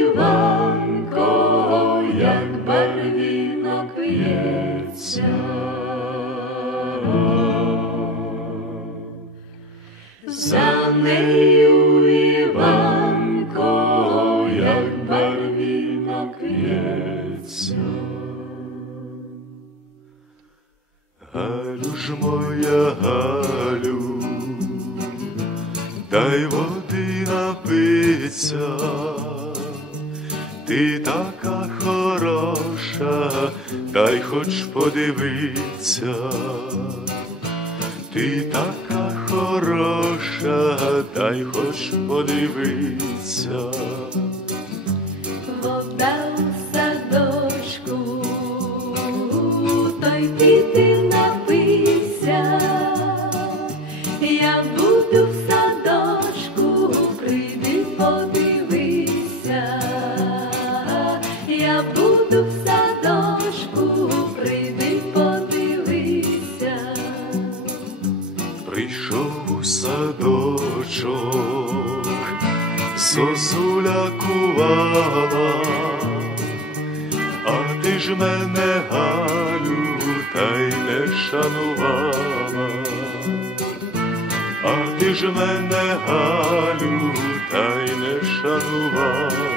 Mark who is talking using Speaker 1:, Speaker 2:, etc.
Speaker 1: Іванко, як барвінок п'ється. За нею Іванко, барвінок п'ється. Галю ж моя Галю, дай води напиться, ти така хороша, дай хоч подивиться. Ти така хороша, дай хоч подивиться.
Speaker 2: У садочку, той піди напийся, я буду в садочку, прийди подивися, я буду в садочку, прийди подивися.
Speaker 1: Прийшов у садочок, сосуля кувала, а ти ж мене галю та й не шанувала, а ти ж мене галю та й не шанувала.